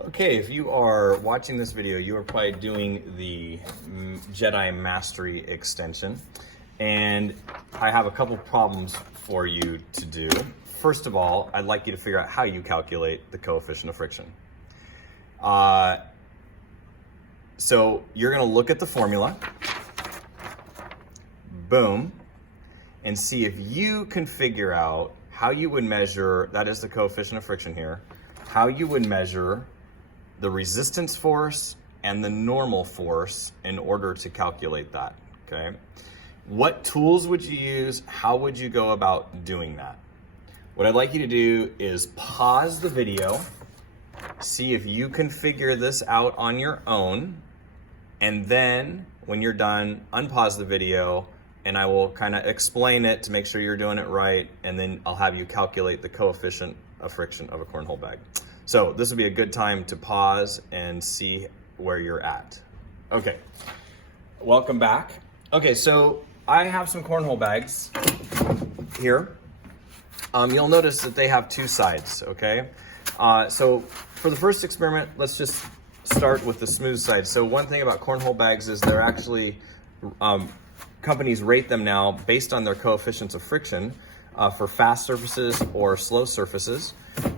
Okay, if you are watching this video, you are probably doing the Jedi Mastery extension, and I have a couple problems for you to do. First of all, I'd like you to figure out how you calculate the coefficient of friction. So you're going to look at the formula, boom, and see if you can figure out how you would measure, that is the coefficient of friction here, how you would measure the resistance force and the normal force in order to calculate that, okay? What tools would you use? How would you go about doing that? What I'd like you to do is pause the video, see if you can figure this out on your own, and then when you're done, unpause the video and I will kind of explain it to make sure you're doing it right, and then I'll have you calculate the coefficient of friction of a cornhole bag. So this would be a good time to pause and see where you're at. Okay, welcome back. Okay, so I have some cornhole bags here. You'll notice that they have two sides, okay? So for the first experiment, let's just start with the smooth side. So one thing about cornhole bags is they're actually, companies rate them now based on their coefficients of friction for fast surfaces or slow surfaces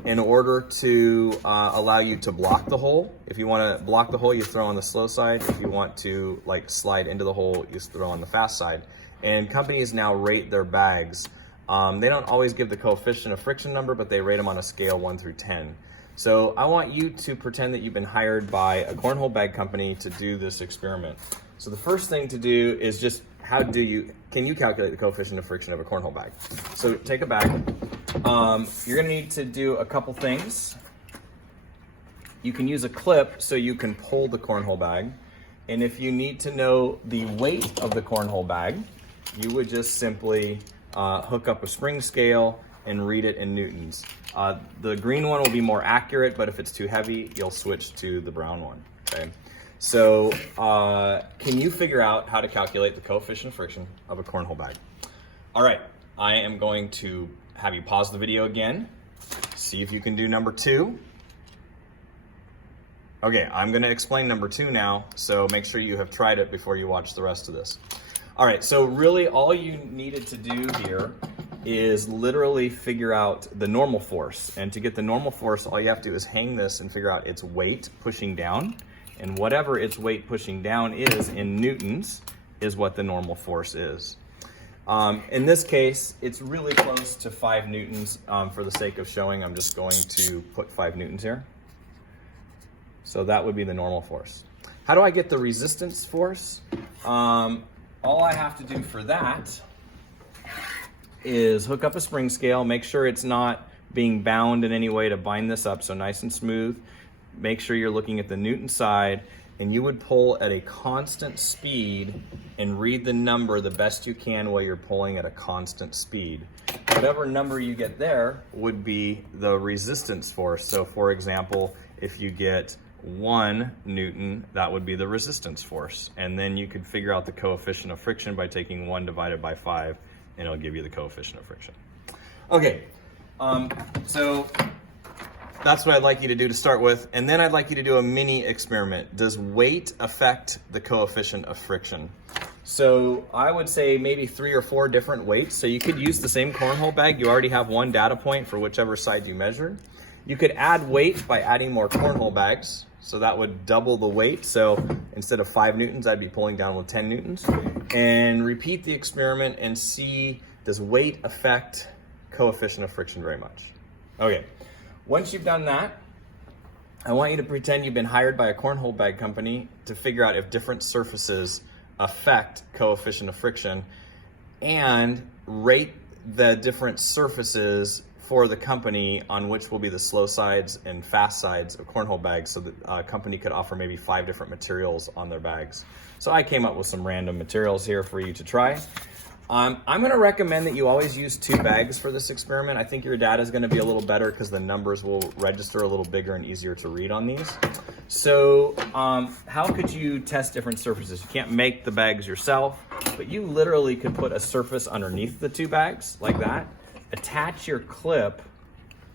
in order to allow you to block the hole. If you want to block the hole, you throw on the slow side. If you want to like slide into the hole, you throw on the fast side. And companies now rate their bags. They don't always give the coefficient of friction number, but they rate them on a scale 1 through 10. So I want you to pretend that you've been hired by a cornhole bag company to do this experiment. So the first thing to do is just can you calculate the coefficient of friction of a cornhole bag? So take a bag. You're gonna need to do a couple things. You can use a clip so you can pull the cornhole bag. And if you need to know the weight of the cornhole bag, you would just simply hook up a spring scale and read it in newtons. The green one will be more accurate, but if it's too heavy, you'll switch to the brown one, okay? So can you figure out how to calculate the coefficient of friction of a cornhole bag? All right, I am going to have you pause the video again, see if you can do number 2. Okay, I'm gonna explain number 2 now, so make sure you have tried it before you watch the rest of this. All right, so really all you needed to do here is literally figure out the normal force. And to get the normal force, all you have to do is hang this and figure out its weight pushing down. And whatever its weight pushing down is in newtons is what the normal force is. In this case, it's really close to 5 newtons. For the sake of showing, I'm just going to put 5 newtons here. So that would be the normal force. How do I get the resistance force? All I have to do for that is hook up a spring scale, make sure it's not being bound in any way to bind this up, so nice and smooth. Make sure you're looking at the newton side, and you would pull at a constant speed and read the number the best you can while you're pulling at a constant speed. Whatever number you get there would be the resistance force. So for example, if you get 1 newton, that would be the resistance force. And then you could figure out the coefficient of friction by taking 1 divided by 5, and it'll give you the coefficient of friction. Okay, so that's what I'd like you to do to start with. And then I'd like you to do a mini experiment. Does weight affect the coefficient of friction? So I would say maybe 3 or 4 different weights. So you could use the same cornhole bag. You already have one data point for whichever side you measured. You could add weight by adding more cornhole bags. So that would double the weight. So instead of 5 newtons, I'd be pulling down with 10 newtons. And repeat the experiment and see, does weight affect coefficient of friction very much? Okay, once you've done that, I want you to pretend you've been hired by a cornhole bag company to figure out if different surfaces affect coefficient of friction, and rate the different surfaces for the company on which will be the slow sides and fast sides of cornhole bags, so that a company could offer maybe 5 different materials on their bags. So I came up with some random materials here for you to try. I'm gonna recommend that you always use 2 bags for this experiment. I think your data is gonna be a little better because the numbers will register a little bigger and easier to read on these. So how could you test different surfaces? You can't make the bags yourself, but you literally could put a surface underneath the 2 bags like that, attach your clip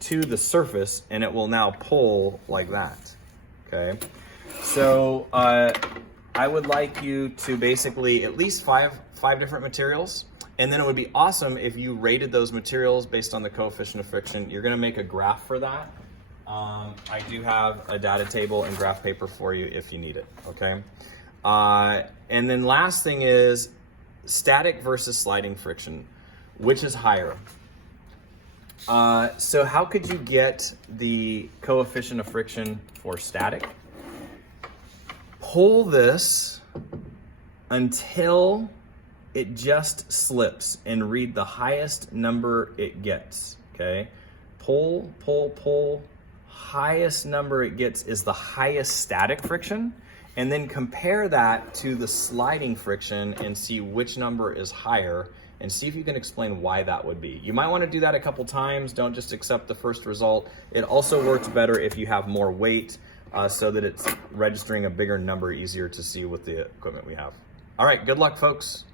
to the surface, and it will now pull like that. okay? So I would like you to basically at least five different materials, and then it would be awesome if you rated those materials based on the coefficient of friction. You're gonna make a graph for that. I do have a data table and graph paper for you if you need it, okay? And then last thing is static versus sliding friction. Which is higher? So how could you get the coefficient of friction for static? Pull this until it just slips and read the highest number it gets, okay? Pull, pull, pull. Highest number it gets is the highest static friction, and then compare that to the sliding friction and see which number is higher, and see if you can explain why that would be. You might want to do that a couple times. Don't just accept the first result. It also works better if you have more weight so that it's registering a bigger number, easier to see with the equipment we have. All right, good luck, folks.